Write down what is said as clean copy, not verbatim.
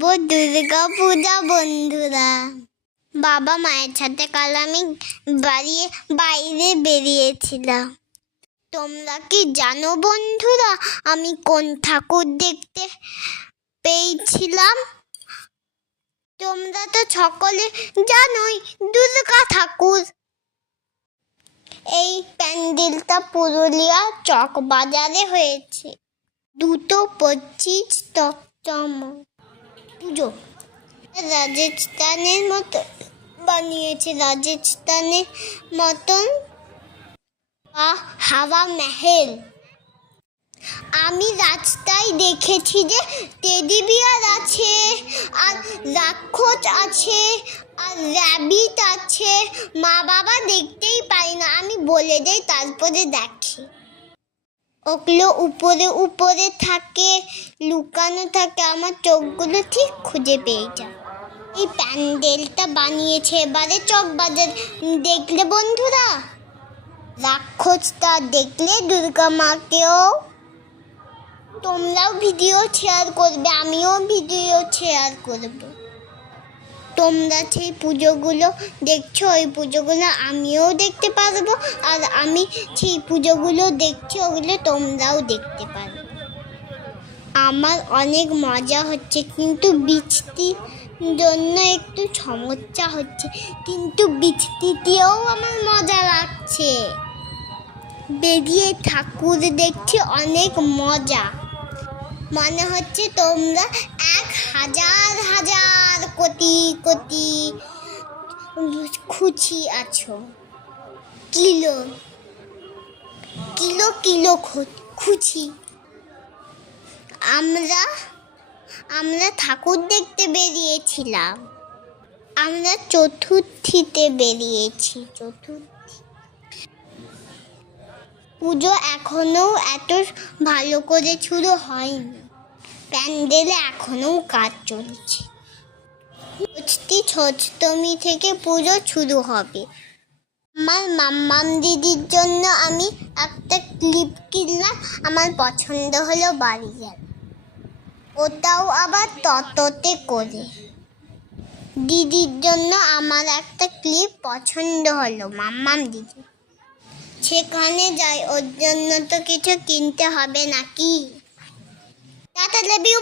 দুর্গা পূজা বন্ধুরা, বাবা মায়ের সাথে কাল আমি বাইরে বেরিয়েছিলাম। তোমরা কি জানো বন্ধুরা আমি কোন ঠাকুর দেখতে পেয়েছিলাম? তোমরা তো সকলে জানোই, দুর্গা ঠাকুর। এই প্যান্ডেলটা পুরুলিয়া চক বাজারে হয়েছে। 2:25 পুজো রাজস্থানের মতো বানিয়েছে, রাজস্থানের মতন হাওয়া মেহেল। আমি রাস্তায় দেখেছি যে টেডি বিয়ার আছে, আর রাক্ষস আছে, আর র্যাবিট আছে। মা বাবা দেখতেই পাই না, আমি বলে দেই তারপরে দেখি। ওগুলো উপরে উপরে থাকে, লুকানো থাকে, আমার চোখগুলো ঠিক খুঁজে পেয়ে যায়। এই প্যান্ডেলটা বানিয়েছে এবারে চক বাজার। দেখলে বন্ধুরা, রাক্ষসটা দেখলে দুর্গা মাকেও। তোমরাও ভিডিও শেয়ার করবে, আমিও ভিডিও শেয়ার করব। তোমরা সেই পুজোগুলো দেখছো, ওই পুজোগুলো আমিও দেখতে পারবো, আর আমি সেই পুজোগুলো দেখছি, ওগুলো তোমরাও দেখতে পারবে। আমার অনেক মজা হচ্ছে, কিন্তু বৃষ্টির জন্য একটু সমস্যা হচ্ছে, কিন্তু বৃষ্টিতেও আমার মজা লাগছে। বেরিয়ে ঠাকুর দেখছি, অনেক মজা। মনে হচ্ছে তোমরা 1000 কোটি কোটি খুশি আছো। কিলো কিলো কিলো খুশি। আমরা ঠাকুর দেখতে বেরিয়েছিলাম। আমরা চতুর্থীতে বেরিয়েছি। পুজো এখনো এত ভালো করে শুরু হয়নি, প্যান্ডেলে এখনো কাজ চলছে। ষষ্ঠী থেকে পুজো শুরু হবে। আমার মাম্মাম দিদির জন্য আমি একটা ক্লিপ কিনলাম, আমার পছন্দ হলো বাড়ি গেল। ওটাও আবার তততে করে। দিদির জন্য আমার একটা ক্লিপ পছন্দ হলো, মাম্মাম দিদি। সেখানে যাই, ওর জন্য তো কিছু কিনতে হবে নাকি। Tata, love you.